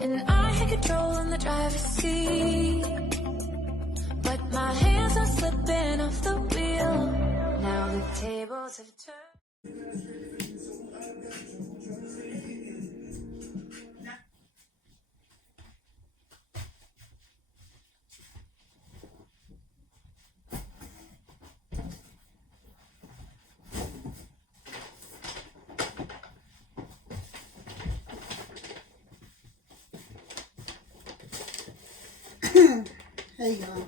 And I had control in the driver's seat, but my hands are slipping off the wheel. Now the tables have turned. Hey y'all.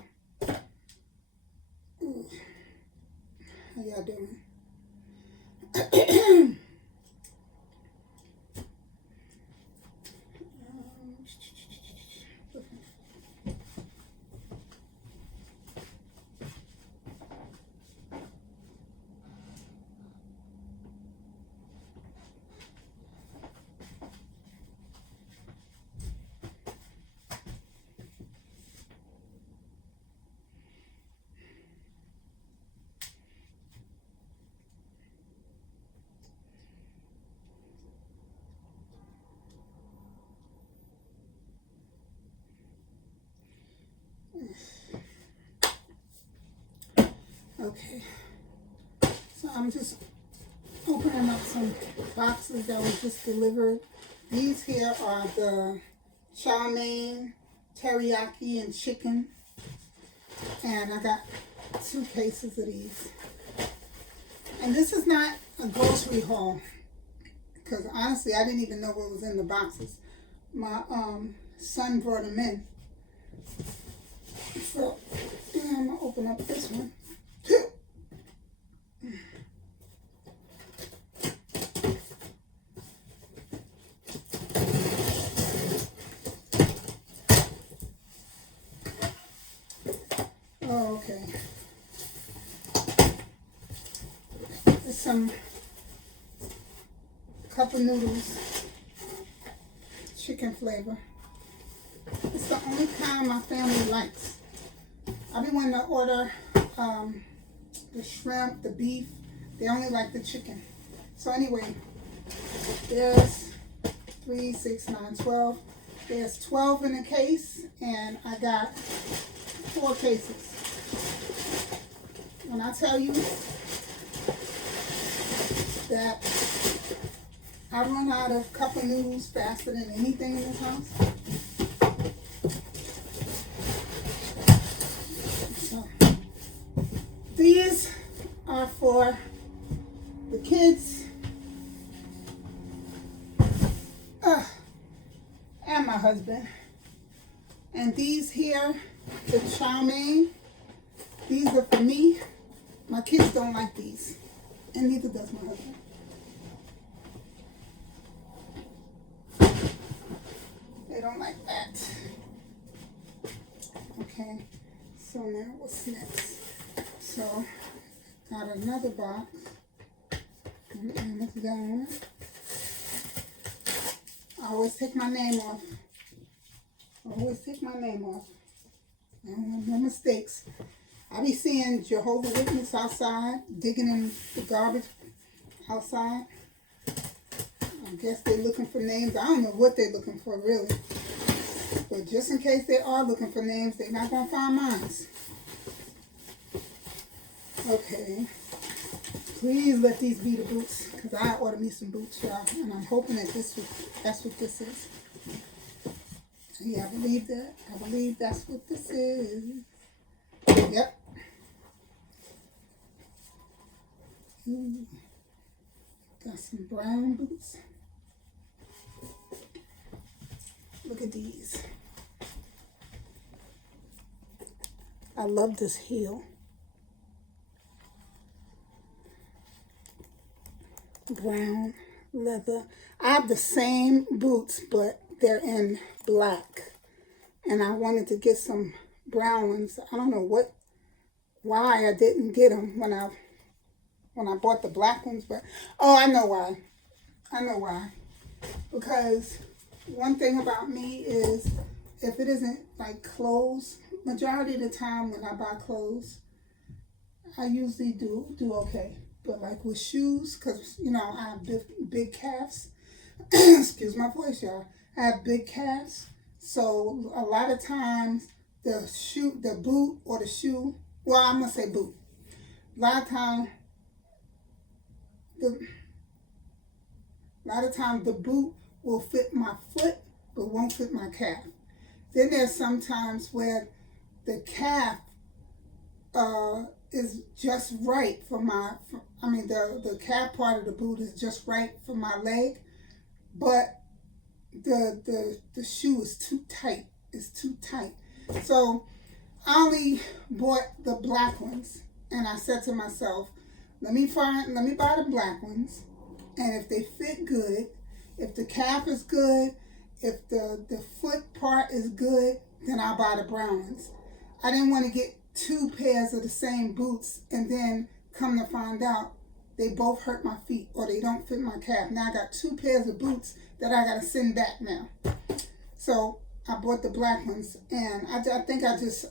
How y'all doing? Okay, so I'm just opening up some boxes that was just delivered. These here are the chow mein, teriyaki, and chicken. And I got 2 cases of these. And this is not a grocery haul, because honestly, I didn't even know what was in the boxes. My son brought them in. So, yeah, I'm going to open up this one. Oh, okay. There's some cup of noodles, chicken flavor. It's the only kind my family likes. I be wanting to order the shrimp, the beef. They only like the chicken. So anyway, there's 3, 6, 9, 12. There's 12 in a case, and I got 4 cases. When I tell you that I run out of cup of noodles faster than anything in this house. So, these are for the kids and my husband. And these here, the chow mein, these are for me. My kids don't like these, and neither does my husband. They don't like that. Okay, so now what's next? So, got another box. And it's down. I always take my name off. Always take my name off. I don't want no mistakes. I be seeing Jehovah's Witness outside, digging in the garbage outside. I guess they're looking for names. I don't know what they're looking for, really. But just in case they are looking for names, they're not going to find mine. Okay. Please let these be the boots, because I ordered me some boots, y'all. And I'm hoping that that's what this is. Yeah, I believe that. I believe that's what this is. Yep. Got some brown boots. Look at these. I love this heel. Brown leather. I have the same boots, but they're in black. And I wanted to get some brown ones. I don't know why I didn't get them when I bought the black ones, but oh, I know why. I know why. Because one thing about me is if it isn't like clothes, majority of the time when I buy clothes, I usually do okay. But like with shoes, because, you know, I have big calves. Excuse my voice, y'all. I have big calves, so a lot of times the boot or the shoe, well, I'm gonna say boot. A lot of times the boot will fit my foot, but won't fit my calf. Then there's sometimes where the calf is just right for the calf part of the boot is just right for my leg, but the shoe is too tight. It's too tight. So I only bought the black ones, and I said to myself, let me buy the black ones, and if they fit good, if the calf is good, if the foot part is good, then I'll buy the brown ones. I didn't want to get 2 pairs of the same boots and then come to find out they both hurt my feet or they don't fit my calf. Now I got 2 pairs of boots that I got to send back now. So I bought the black ones, and I think I just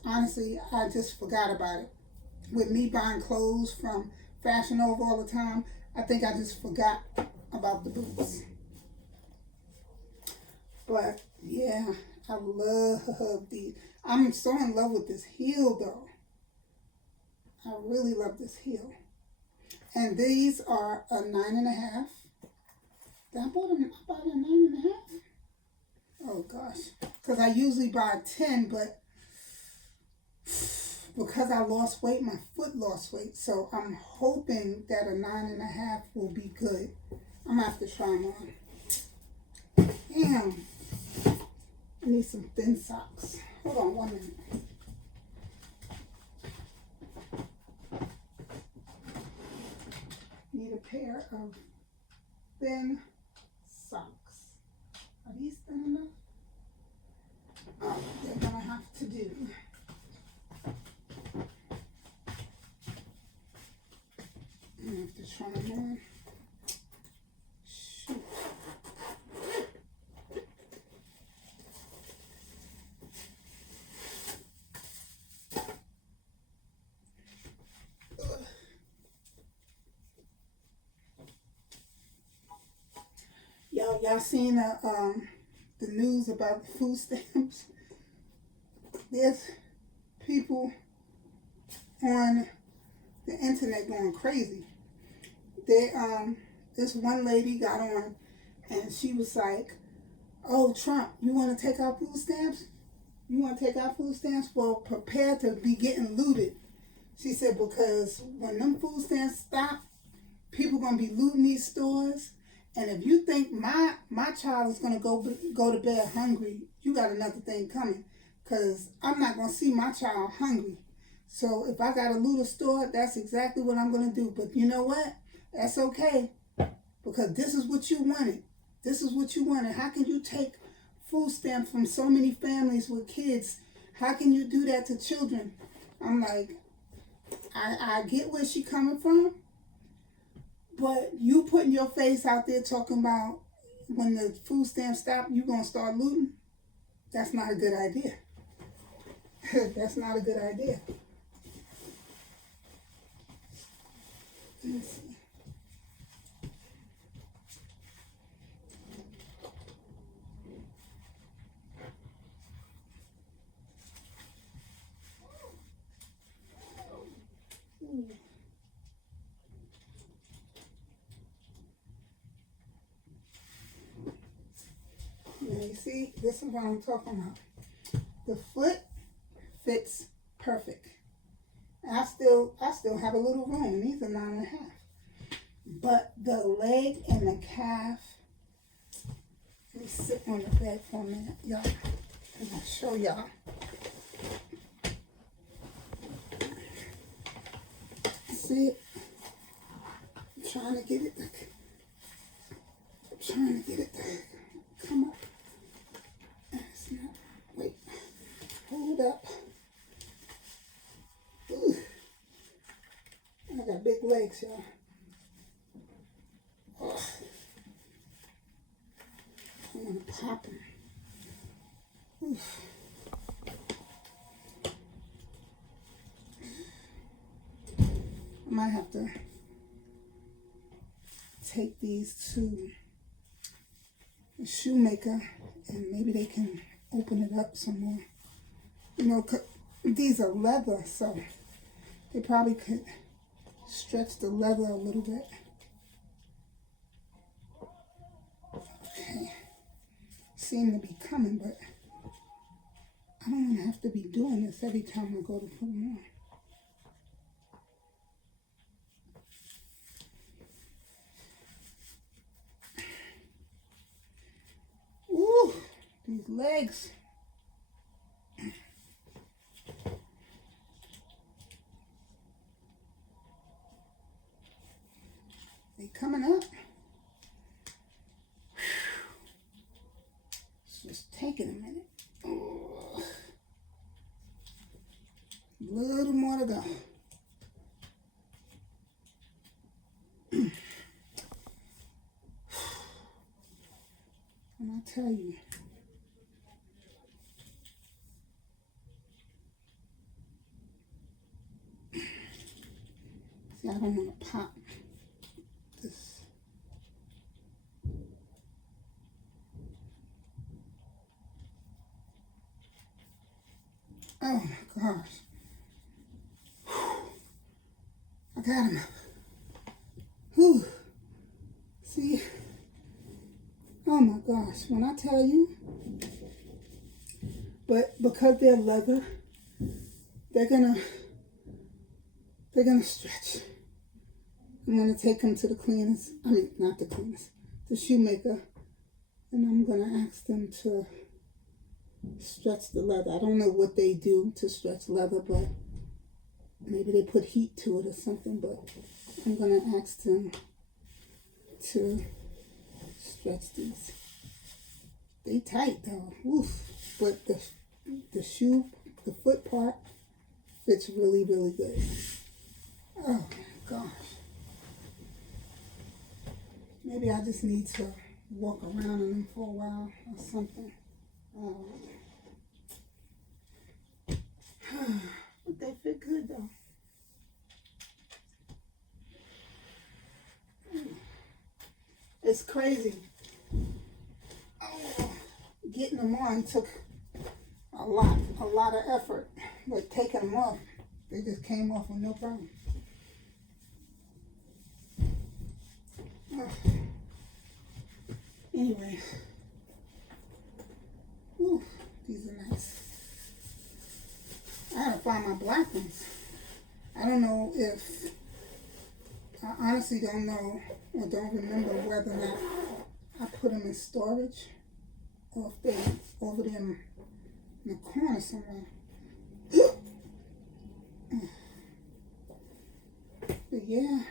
forgot about it. With me buying clothes from Fashion Nova all the time, I think I just forgot about the boots. But yeah, I love these. I'm so in love with this heel though. I really love this heel. And these are a 9.5. I bought a 9.5. Oh gosh, because I usually buy 10, but because I lost weight, my foot lost weight. So I'm hoping that a 9.5 will be good. I'm gonna have to try them on. Damn, I need some thin socks. Hold on 1 minute. Need a pair of thin socks. Are these thin enough? Oh, they're gonna have to do. I'm gonna have to try them on. Shoot. Y'all seen the news about the food stamps? There's people on the internet going crazy. This one lady got on and she was like, "Oh, Trump, you want to take our food stamps? You want to take our food stamps? Well, prepare to be getting looted." She said, because when them food stamps stop, people going to be looting these stores. And if you think my child is going to go to bed hungry, you got another thing coming. Because I'm not going to see my child hungry. So if I got to loot a store, that's exactly what I'm going to do. But you know what? That's okay. Because this is what you wanted. This is what you wanted. How can you take food stamps from so many families with kids? How can you do that to children? I'm like, I get where she coming from. But you putting your face out there talking about when the food stamps stop, you going to start looting? That's not a good idea. That's not a good idea. Let me see. Now you see, this is what I'm talking about. The foot fits perfect. I still have a little room. These are 9.5. But the leg and the calf, let me sit on the bed for a minute, y'all. I'm gonna show y'all. See it? I'm trying to get it to come up. It's not. Wait. Hold up. Ooh. I got big legs, y'all. Oh. I'm gonna pop them. Oof. I might have to take these to the shoemaker and maybe they can open it up some more. You know, these are leather, so they probably could stretch the leather a little bit. Okay, seem to be coming, but I don't want to have to be doing this every time I go to put them on. Ooh, these legs. They coming up. It's just taking a minute. Oh. A little more to go. And I tell you, see, I don't want to pop this. Oh my gosh. I got him. Whew. See? Oh my gosh, when I tell you, but because they're leather, they're gonna stretch. I'm gonna take them to the cleaners. I mean, not the cleaners, the shoemaker, and I'm gonna ask them to stretch the leather. I don't know what they do to stretch leather, but maybe they put heat to it or something. But I'm gonna ask them to stretch these. They tight though, oof. But the shoe, the foot part fits really, really good. Oh my gosh. Maybe I just need to walk around in them for a while or something. But they fit good though. It's crazy. Oh, getting them on took a lot of effort. But taking them off, they just came off with no problem. Anyway, ooh, these are nice. I gotta find my black ones. I don't know if, I honestly don't know or don't remember whether or not I put them in storage or if they're over there in the corner somewhere. But yeah.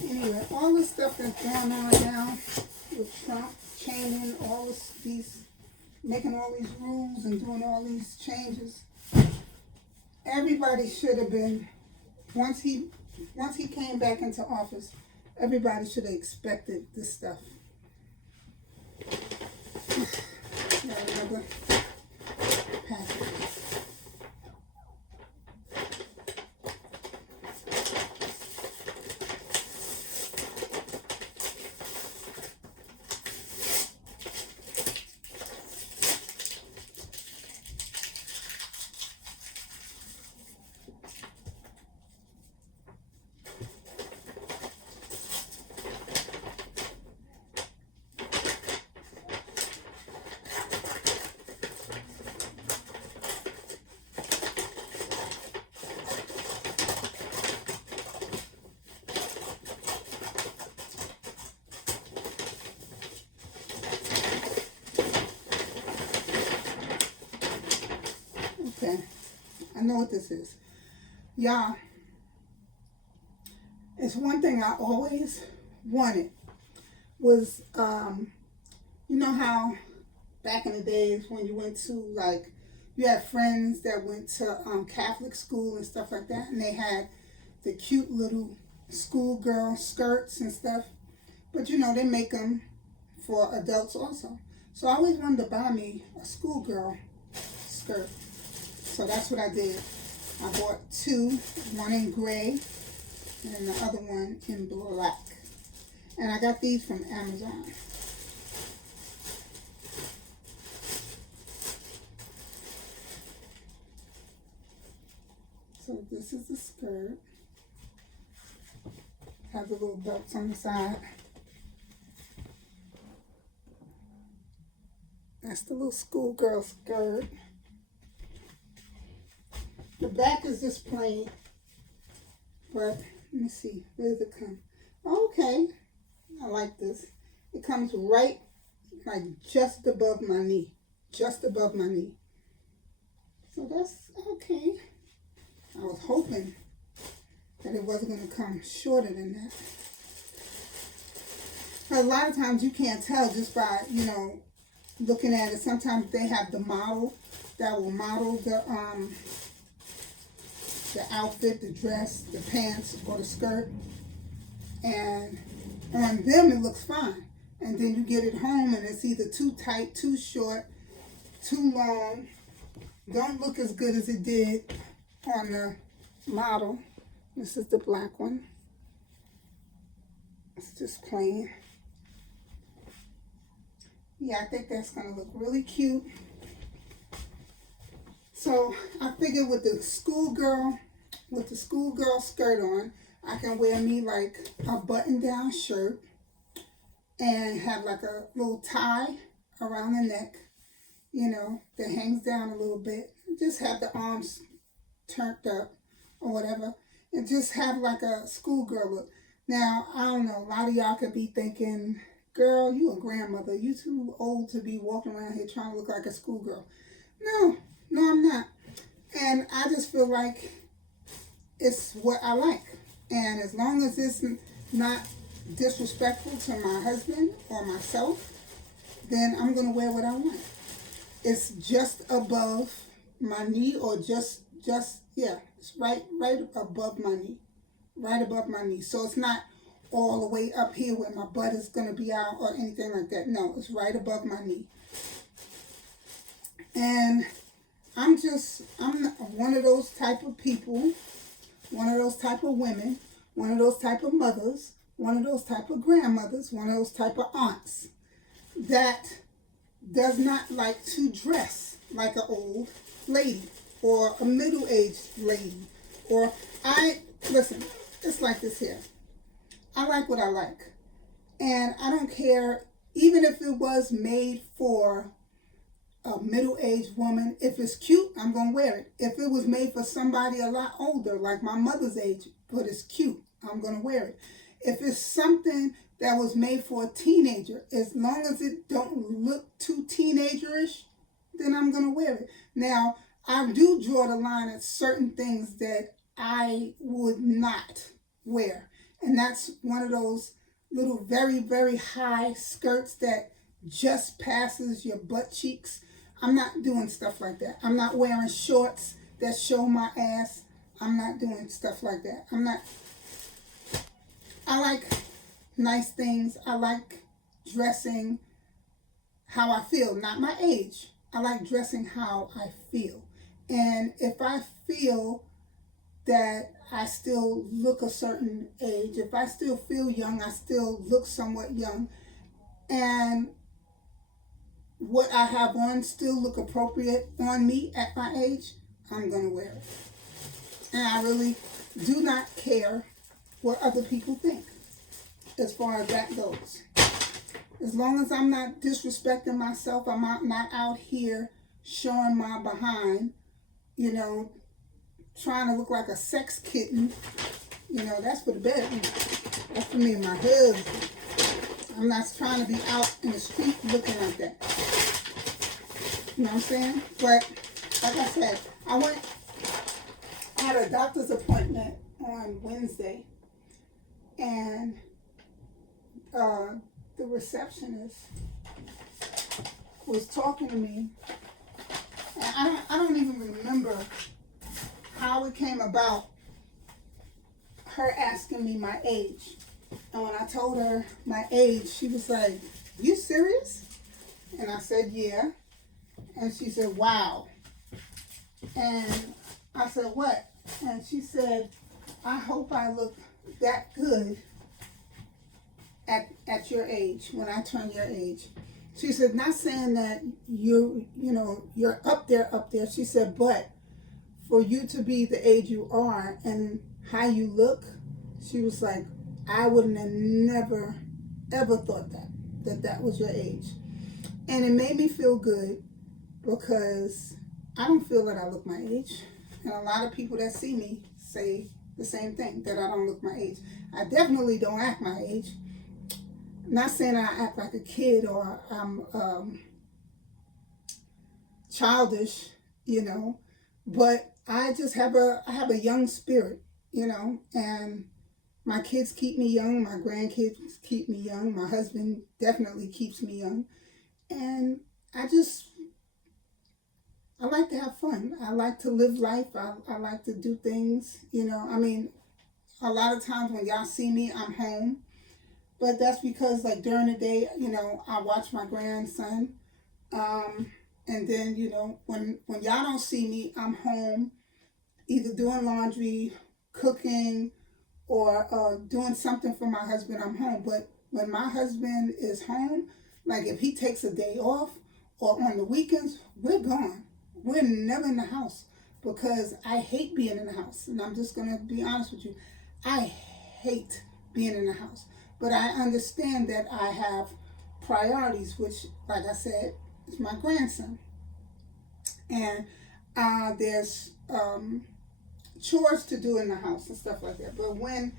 Anyway, all the stuff that's going on now with Trump changing all these, making all these rules and doing all these changes, everybody should have been, once he came back into office, everybody should have expected this stuff. Another package. Okay, I know what this is. Y'all, it's one thing I always wanted was, you know how back in the days when you went to, like, you had friends that went to Catholic school and stuff like that, and they had the cute little schoolgirl skirts and stuff. But you know, they make them for adults also. So I always wanted to buy me a schoolgirl skirt. So that's what I did. I bought two, one in gray and the other one in black. And I got these from Amazon. So this is the skirt. Has the little belts on the side. That's the little schoolgirl skirt. The back is just plain. But let me see. Where does it come? Okay. I like this. It comes right like just above my knee. Just above my knee. So that's okay. I was hoping that it wasn't going to come shorter than that. But a lot of times you can't tell just by, you know, looking at it. Sometimes they have the model that will model the outfit, the dress, the pants, or the skirt. And on them it looks fine. And then you get it home and it's either too tight, too short, too long. Don't look as good as it did on the model. This is the black one. It's just plain. Yeah, I think that's gonna look really cute. So I figured with the schoolgirl skirt on, I can wear me like a button-down shirt and have like a little tie around the neck, you know, that hangs down a little bit. Just have the arms turned up or whatever, and just have like a schoolgirl look. Now, I don't know, a lot of y'all could be thinking, girl, you a grandmother. You too old to be walking around here trying to look like a schoolgirl. No, I'm not. And I just feel like it's what I like. And as long as it's not disrespectful to my husband or myself, then I'm going to wear what I want. It's just above my knee, or just yeah, it's right above my knee. Right above my knee. So it's not all the way up here where my butt is going to be out or anything like that. No, it's right above my knee. And I'm one of those type of people, one of those type of women, one of those type of mothers, one of those type of grandmothers, one of those type of aunts that does not like to dress like an old lady or a middle-aged lady. Or listen, it's like this here. I like what I like. And I don't care, even if it was made for a middle-aged woman. If it's cute, I'm going to wear it. If it was made for somebody a lot older, like my mother's age, but it's cute, I'm going to wear it. If it's something that was made for a teenager, as long as it don't look too teenagerish, then I'm going to wear it. Now, I do draw the line at certain things that I would not wear. And that's one of those little very, very high skirts that just passes your butt cheeks. I'm not doing stuff like that. I'm not wearing shorts that show my ass. I'm not doing stuff like that. I like nice things. I like dressing how I feel, not my age. I like dressing how I feel. And if I feel that I still look a certain age, if I still feel young, I still look somewhat young, and what I have on still look appropriate on me at my age, I'm going to wear it. And I really do not care what other people think as far as that goes. As long as I'm not disrespecting myself, I'm not out here showing my behind, you know, trying to look like a sex kitten. You know, that's for the bedroom. That's for me and my husband. I'm not trying to be out in the street looking like that. You know what I'm saying? But like I said, I had a doctor's appointment on Wednesday, and the receptionist was talking to me, and I don't even remember how it came about her asking me my age. And when I told her my age, she was like, "You serious?" And I said, "Yeah." And she said, "Wow." And I said, "What?" And she said, "I hope I look that good at your age, when I turn your age." She said, "Not saying that you're up there." She said, "But for you to be the age you are and how you look," she was like, "I wouldn't have never, ever thought that was your age." And it made me feel good because I don't feel that I look my age. And a lot of people that see me say the same thing, that I don't look my age. I definitely don't act my age. Not saying I act like a kid or I'm childish, but I just have a young spirit, and my kids keep me young, my grandkids keep me young, my husband definitely keeps me young, and I like to have fun. I like to live life. I like to do things, a lot of times when y'all see me, I'm home. But that's because, like, during the day, I watch my grandson. And then, when y'all don't see me, I'm home either doing laundry, cooking, or doing something for my husband. I'm home. But when my husband is home, like if he takes a day off or on the weekends, we're gone. We're never in the house because I hate being in the house. And I'm just going to be honest with you. I hate being in the house. But I understand that I have priorities, which, like I said, is my grandson. And there's chores to do in the house and stuff like that. But when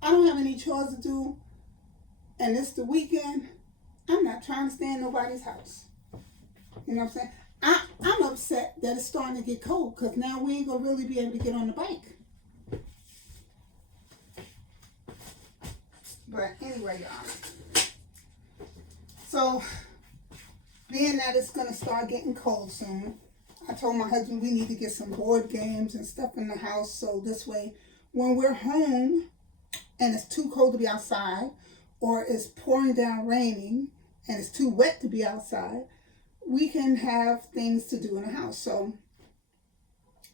I don't have any chores to do and it's the weekend, I'm not trying to stay in nobody's house. You know what I'm saying? I'm upset that it's starting to get cold because now we ain't going to really be able to get on the bike. But anyway, y'all. So, being that it's going to start getting cold soon, I told my husband we need to get some board games and stuff in the house. So this way, when we're home and it's too cold to be outside, or it's pouring down raining and it's too wet to be outside, we can have things to do in the house. So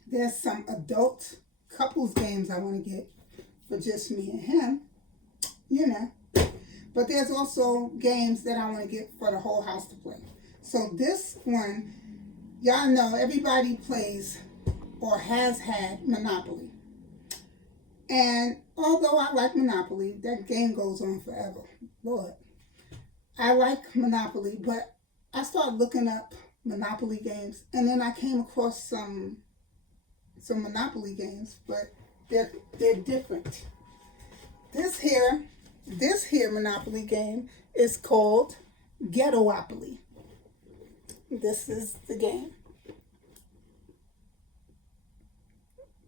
there's some adult couples games I want to get for just me and him. But there's also games that I want to get for the whole house to play. So this one, y'all know everybody plays or has had Monopoly. And although I like Monopoly, that game goes on forever. Lord, I like Monopoly, but I started looking up Monopoly games, and then I came across some Monopoly games, but they're different. This here Monopoly game is called Ghettopoly. This is the game.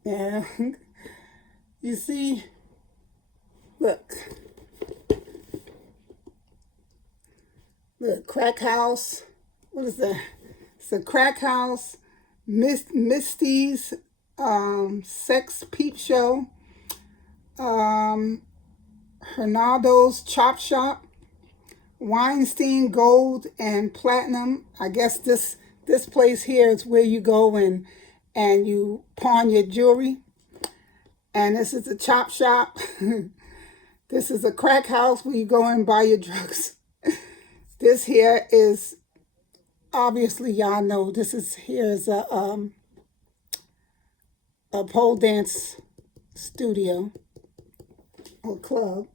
And you see, look, crack house. What is that? It's a crack house, Misty's sex peep show, Hernaldo's Chop Shop, Weinstein Gold and Platinum. I guess this place here is where you go and you pawn your jewelry. And this is a chop shop. This is a crack house where you go and buy your drugs. This here is, obviously y'all know, here is a pole dance studio or club.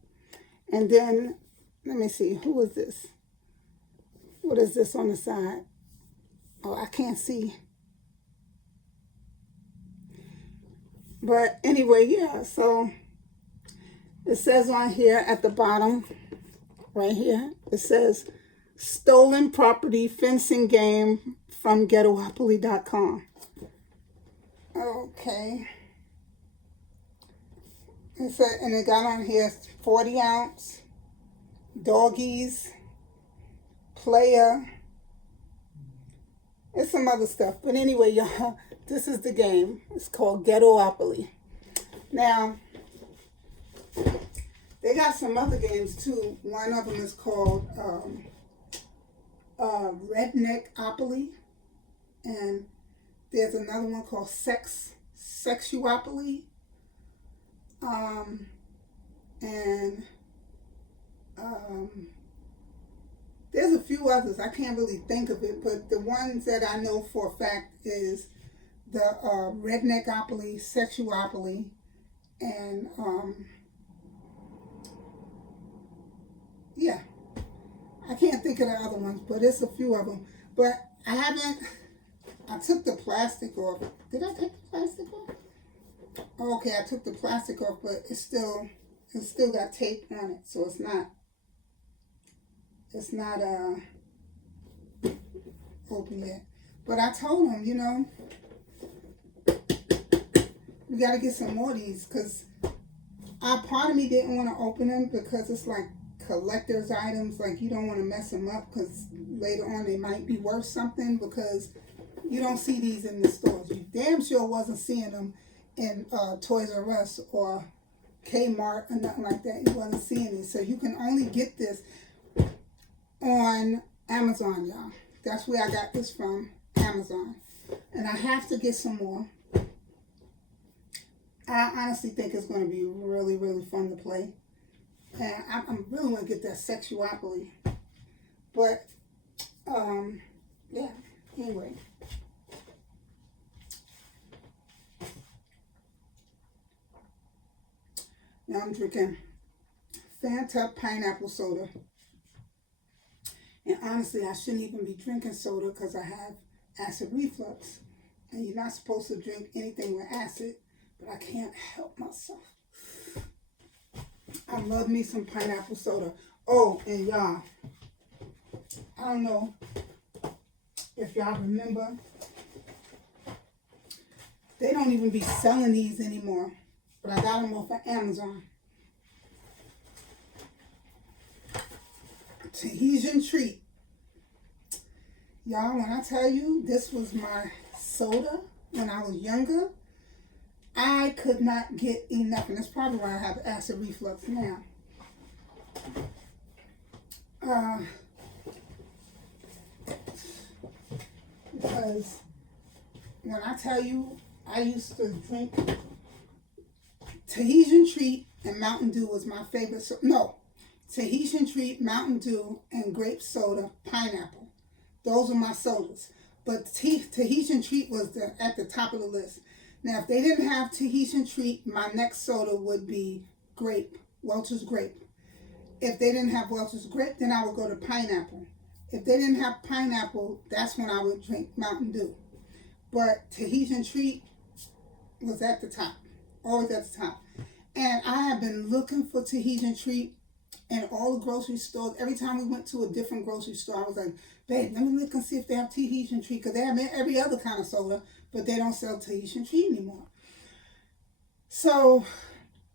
And then, let me see, who is this? What is this on the side? Oh, I can't see. But anyway, yeah, so it says on here at the bottom, right here, it says, stolen property fencing game from Ghettopoly.com. Okay. And it got on here 40 ounce, doggies, player. It's some other stuff. But anyway, y'all, this is the game. It's called Ghettopoly. Now, They got some other games too. One of them is called Redneckopoly, and there's another one called Sexuopoly, and there's a few others. I can't really think of it, but the ones that I know for a fact is the Redneckopoly, Sexuopoly, and yeah, I can't think of the other ones, but it's a few of them. But I took the plastic off. Did I take the plastic off? Oh, okay, I took the plastic off, but it's still got tape on it, so it's not open yet. But I told him, we got to get some more of these, because part of me didn't want to open them because it's like collector's items. Like, you don't want to mess them up because later on they might be worth something, because you don't see these in the stores. You damn sure wasn't seeing them in Toys R Us or Kmart or nothing like that. You wasn't seeing these. So you can only get this on Amazon, y'all. That's where I got this from, Amazon. And I have to get some more. I honestly think it's going to be really, really fun to play. And I'm really going to get that Sexuopoly. But, yeah, anyway. Now I'm drinking Fanta pineapple soda. And honestly, I shouldn't even be drinking soda because I have acid reflux. And you're not supposed to drink anything with acid, but I can't help myself. I love me some pineapple soda. Oh, and y'all, I don't know if y'all remember, they don't even be selling these anymore, but I got them off of Amazon. Tahitian treat. Y'all, when I tell you this was my soda when I was younger, I could not get enough, and that's probably why I have acid reflux now. Because when I tell you, I used to drink Tahitian treat and Mountain Dew was my favorite. Tahitian treat, Mountain Dew, and grape soda, pineapple. Those are my sodas. But Tahitian treat was at the top of the list. Now, if they didn't have Tahitian treat, my next soda would be grape, Welch's grape. If they didn't have Welch's grape, then I would go to pineapple. If they didn't have pineapple, that's when I would drink Mountain Dew. But Tahitian treat was at the top, always at the top. And I have been looking for Tahitian treat in all the grocery stores. Every time we went to a different grocery store, I was like, babe, let me look and see if they have Tahitian treat, because they have every other kind of soda, but they don't sell Tahitian treat anymore. So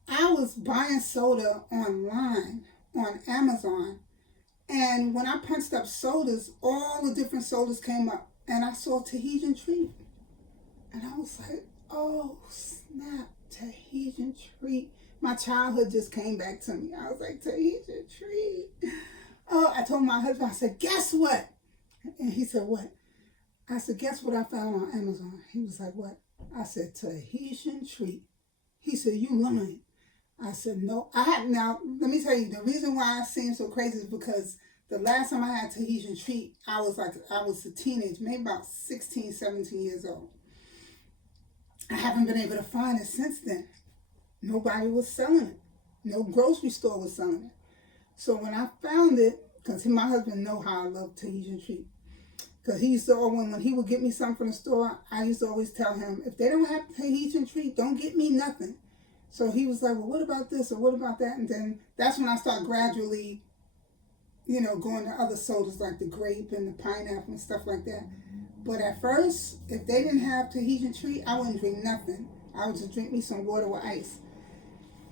I was buying soda online on Amazon, and when I punched up sodas, all the different sodas came up, and I saw Tahitian treat, and I was like, oh snap, Tahitian treat. My childhood just came back to me. I was like, Tahitian treat. Oh, I told my husband, I said, guess what? And he said, what? I said, guess what I found on Amazon? He was like, what? I said, Tahitian treat. He said, you lying. I said, no. Now, let me tell you, the reason why I seem so crazy is because the last time I had Tahitian treat, I was a teenager, maybe about 16, 17 years old. I haven't been able to find it since then. Nobody was selling it. No grocery store was selling it. So when I found it, because my husband know how I love Tahitian treat. Because he used to, when he would get me something from the store, I used to always tell him, if they don't have Tahitian treat, don't get me nothing. So he was like, well, what about this or what about that? And then that's when I started gradually, going to other sodas like the grape and the pineapple and stuff like that. But at first, if they didn't have Tahitian treat, I wouldn't drink nothing. I would just drink me some water with ice.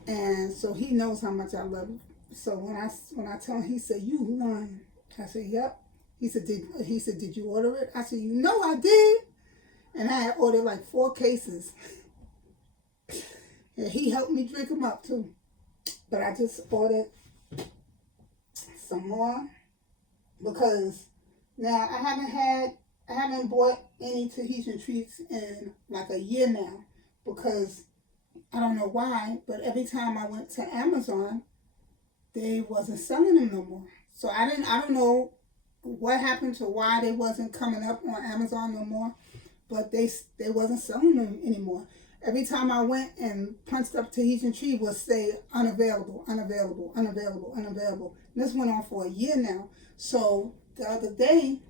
And so he knows how much I love it. So when I tell him, he said, you lying. I said, yep. He said, did you order it? I said, I did. And I had ordered like 4 cases. And he helped me drink them up too. But I just ordered some more because now I haven't bought any Tahitian treats in like a year now because I don't know why, but every time I went to Amazon, they wasn't selling them no more. So I don't know what happened to why they wasn't coming up on Amazon no more, but they wasn't selling them anymore. Every time I went and punched up Tahitian tree would say unavailable, unavailable, unavailable, unavailable. And this went on for a year now. So the other day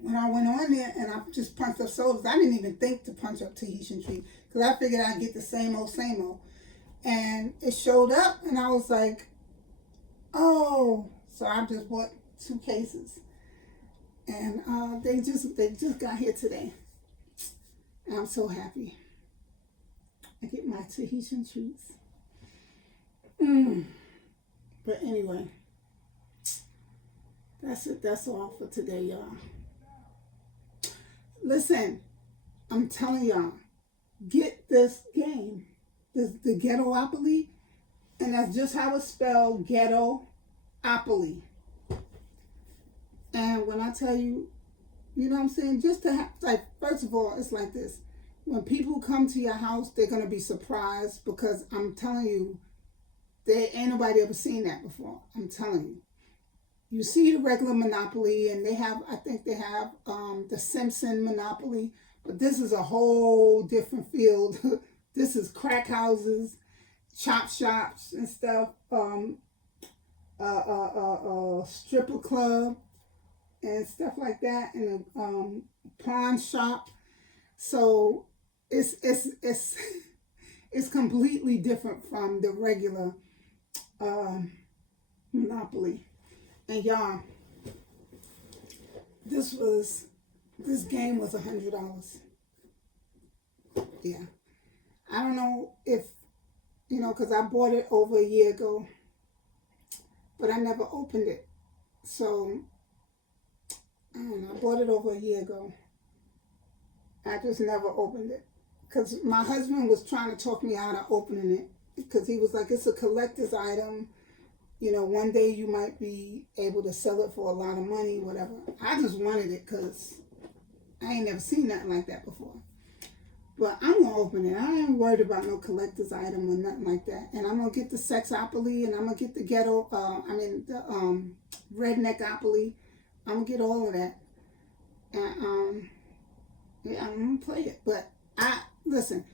when I went on there and I just punched up sodas, I didn't even think to punch up Tahitian tree because I figured I'd get the same old, same old. And it showed up and I was like, oh, so I just bought 2 cases. And they just got here today. And I'm so happy. I get my Tahitian treats. But anyway, that's it. That's all for today, y'all. Listen, I'm telling y'all, get this game, the Ghettopoly, and that's just how it's spelled, Ghettopoly. And when I tell you, you know what I'm saying, just to have, like, first of all, it's like this. When people come to your house, they're going to be surprised because I'm telling you, ain't nobody ever seen that before. I'm telling you. You see the regular Monopoly, and I think they have the Simpson Monopoly, but this is a whole different field. This is crack houses, chop shops and stuff, stripper club and stuff like that, and a pawn shop. So it's it's completely different from the regular Monopoly. And y'all, this game was $100. Yeah. I don't know if, because I bought it over a year ago, but I never opened it. So, I don't know, I bought it over a year ago. I just never opened it. Because my husband was trying to talk me out of opening it. Because he was like, it's a collector's item. One day you might be able to sell it for a lot of money, whatever. I just wanted it because I ain't never seen nothing like that before. But I'm going to open it. I ain't worried about no collector's item or nothing like that. And I'm going to get the Sexopoly, and I'm going to get the Redneckopoly. I'm going to get all of that. And, yeah, I'm going to play it. But listen,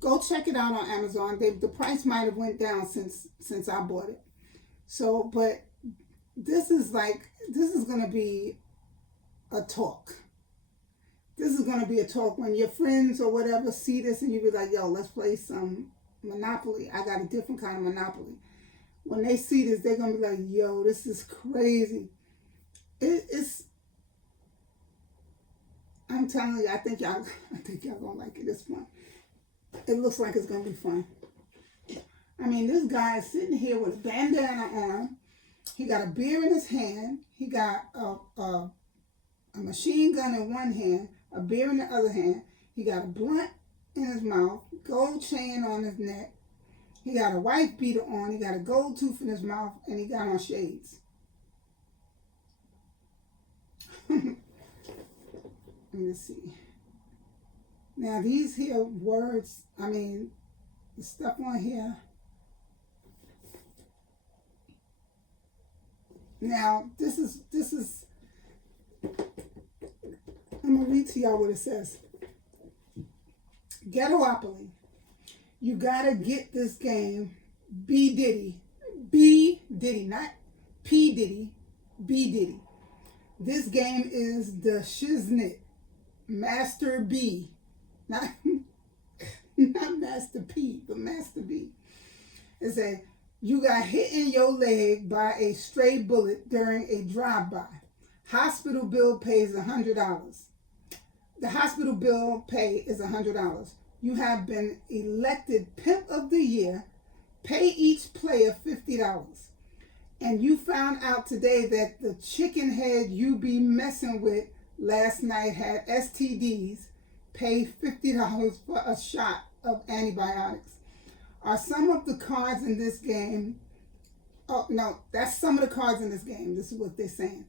go check it out on Amazon. The price might have went down since I bought it. So, but this is going to be a talk. This is going to be a talk when your friends or whatever see this and you be like, yo, let's play some Monopoly. I got a different kind of Monopoly. When they see this, they're going to be like, yo, this is crazy. I'm telling you, I think y'all going to like it. It's fun. It looks like it's going to be fun. I mean, this guy is sitting here with a bandana on. He got a beer in his hand. He got a machine gun in one hand, a beer in the other hand. He got a blunt in his mouth, gold chain on his neck. He got a wife beater on. He got a gold tooth in his mouth, and he got on shades. Let me see. Now, these here words, I mean, the stuff on here. Now, this is, I'm going to read to y'all what it says. Ghettopoly. You got to get this game. B. Diddy, not P. Diddy, B. Diddy. This game is the shiznit. Master B. Not Master P, but Master B. It says, you got hit in your leg by a stray bullet during a drive-by. Hospital bill pays $100. The hospital bill pay is $100. You have been elected Pimp of the Year. Pay each player $50. And you found out today that the chicken head you be messing with last night had STDs. Pay $50 for a shot of antibiotics. are some of the cards in this game. Oh, no, that's some of the cards in this game. This is what they're saying.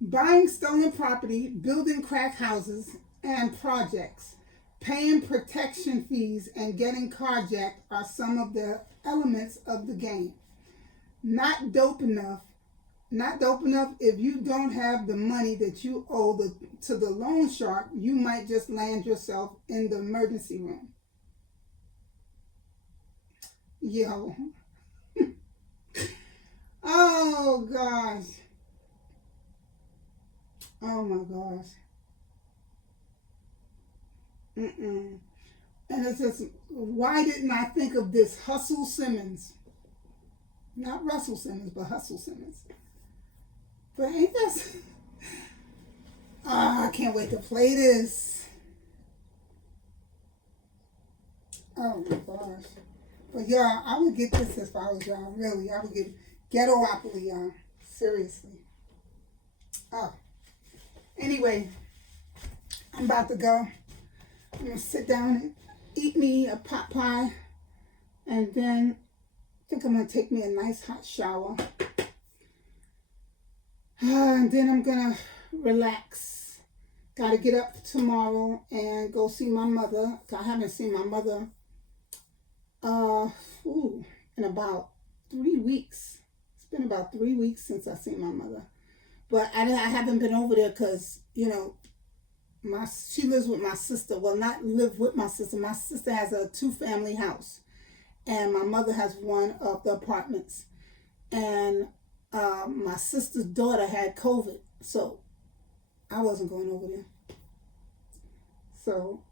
Buying stolen property, building crack houses and projects, paying protection fees, and getting carjacked are some of the elements of the game. Not dope enough. Not dope enough. If you don't have the money that you owe to the loan shark, you might just land yourself in the emergency room. Yo. Oh gosh. Oh my gosh. And it says, why didn't I think of this? Hustle Simmons. Not Russell Simmons, but Hustle Simmons. But ain't that... Oh, I can't wait to play this. Oh my gosh. But y'all, I would get this if I was y'all. Really, I would get Ghettopoly, y'all. Seriously. Oh. Anyway, I'm about to go. I'm going to sit down and eat me a pot pie. And then I think I'm going to take me a nice hot shower. And then I'm going to relax. Got to get up tomorrow and go see my mother. I haven't seen my mother in about 3 weeks. It's been about 3 weeks since I've seen my mother. But I haven't been over there because, you know, she lives with my sister. Well, not live with my sister. My sister has a 2-family house. And my mother has one of the apartments. And my sister's daughter had COVID. So I wasn't going over there. So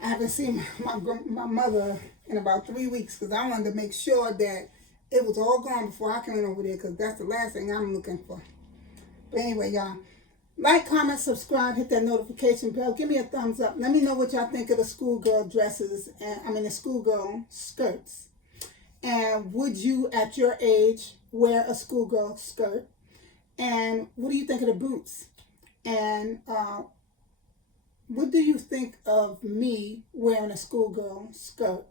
I haven't seen my mother in about 3 weeks because I wanted to make sure that it was all gone before I came over there because that's the last thing I'm looking for. But anyway, y'all, like, comment, subscribe, hit that notification bell. Give me a thumbs up. Let me know what y'all think of the schoolgirl dresses, the schoolgirl skirts. And would you, at your age, wear a schoolgirl skirt? And what do you think of the boots? And what do you think of me wearing a schoolgirl skirt,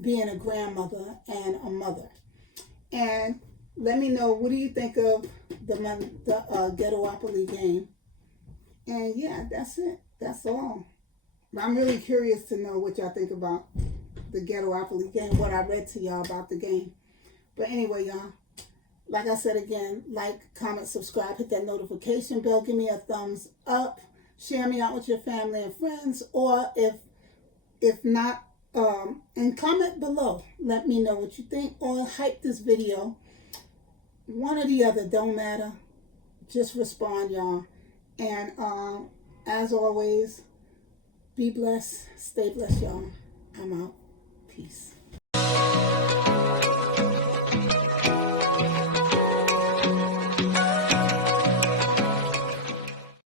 being a grandmother and a mother? And let me know, what do you think of the Ghettopoly game? And yeah, that's it. That's all. I'm really curious to know what y'all think about the Ghettopoly game, what I read to y'all about the game. But anyway, y'all, like I said again, like, comment, subscribe, hit that notification bell, give me a thumbs up, share me out with your family and friends, or if not, and comment below. Let me know what you think, or hype this video. One or the other, don't matter. Just respond, y'all. And as always, be blessed, stay blessed, y'all. I'm out. Peace.